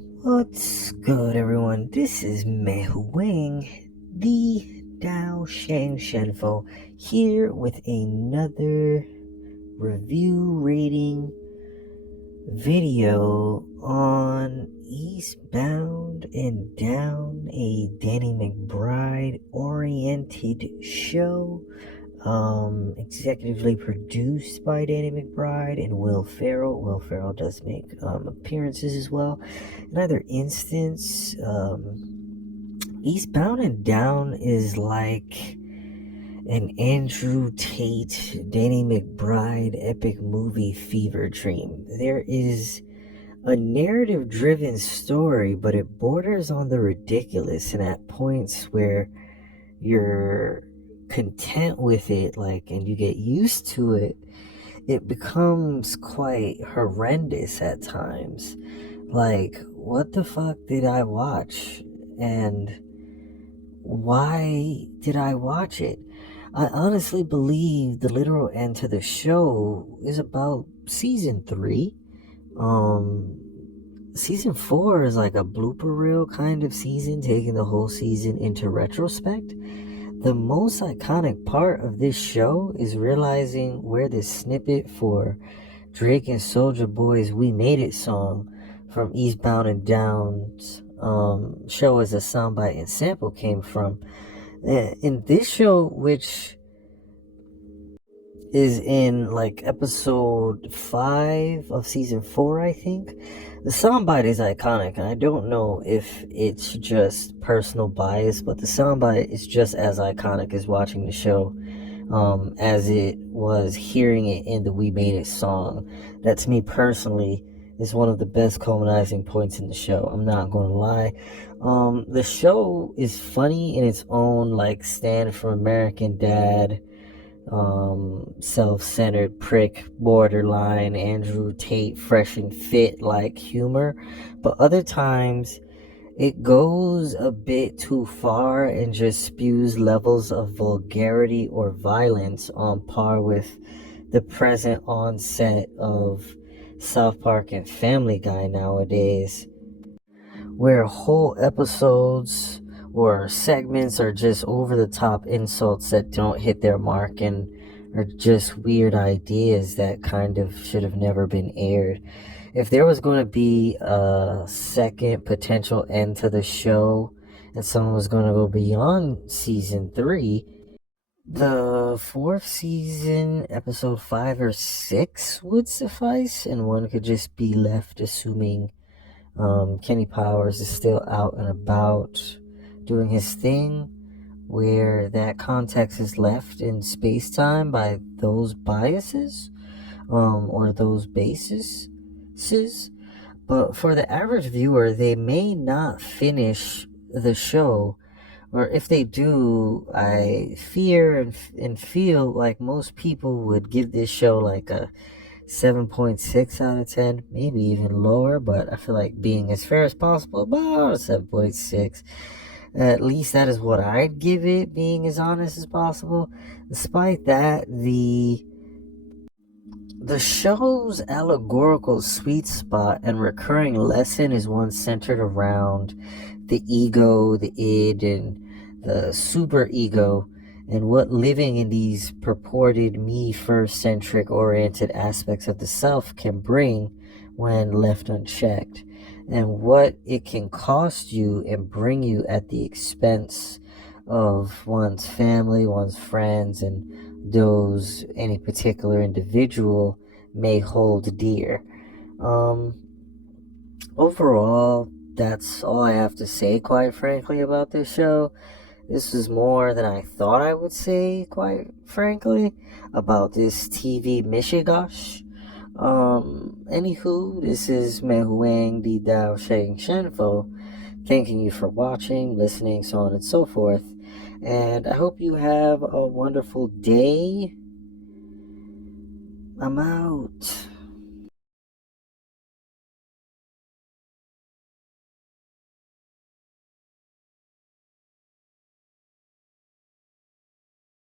What's good, everyone? This is MEIHOUWANG, the Dou-zhansheng-fo, here with another review rating video on Eastbound and Down, a Danny McBride oriented show. Executively produced by Danny McBride and Will Ferrell. Will Ferrell does make appearances as well. In either instance, Eastbound and Down is like an Andrew Tate, Danny McBride epic movie fever dream. There is a narrative driven story, but it borders on the ridiculous, and at points where you're content with it, and you get used to it, it becomes quite horrendous at times. Like, what the fuck did I watch? And why did I watch it? I honestly believe the literal end to the show is about season 3. Season 4 is like a blooper reel kind of season, taking the whole season into retrospect. The most iconic part of this show is realizing where the snippet for Drake and Soulja Boy's "We Made It" song from Eastbound and Down's show as a soundbite and sample came from. In this show, which is in like episode 5 of season 4, I think, the soundbite is iconic, and I don't know if it's just personal bias, but the soundbite is just as iconic as watching the show, as it was hearing it in the "We Made It" song. That, to me personally, is one of the best culminating points in the show. I'm not going to lie. The show is funny in its own, like, stand for American Dad, self-centered prick, borderline Andrew Tate fresh and fit like humor, but other times it goes a bit too far and just spews levels of vulgarity or violence on par with the present onset of South Park and Family Guy nowadays, where whole episodes or segments are just over-the-top insults that don't hit their mark and are just weird ideas that kind of should have never been aired. If there was going to be a second potential end to the show and someone was going to go beyond season 3, the 4th season, episode 5 or 6 would suffice, and one could just be left assuming Kenny Powers is still out and about doing his thing, where that context is left in space-time by those biases, or those bases. But for the average viewer, they may not finish the show, or if they do, I fear and feel like most people would give this show like a 7.6 out of 10, maybe even lower, but I feel like being as fair as possible, about a 7.6. At least that is what I'd give it, being as honest as possible. Despite that, the show's allegorical sweet spot and recurring lesson is one centered around the ego, the id, and the super ego, and what living in these purported me-first centric oriented aspects of the self can bring when left unchecked, and what it can cost you and bring you at the expense of one's family, one's friends, and those any particular individual may hold dear. Overall, that's all I have to say, quite frankly, about this show. This is more than I thought I would say, quite frankly, about this TV mishigosh. Anywho, this is MEIHOUWANG, the Dou-zhansheng-fo, thanking you for watching, listening, so on and so forth. And I hope you have a wonderful day. I'm out.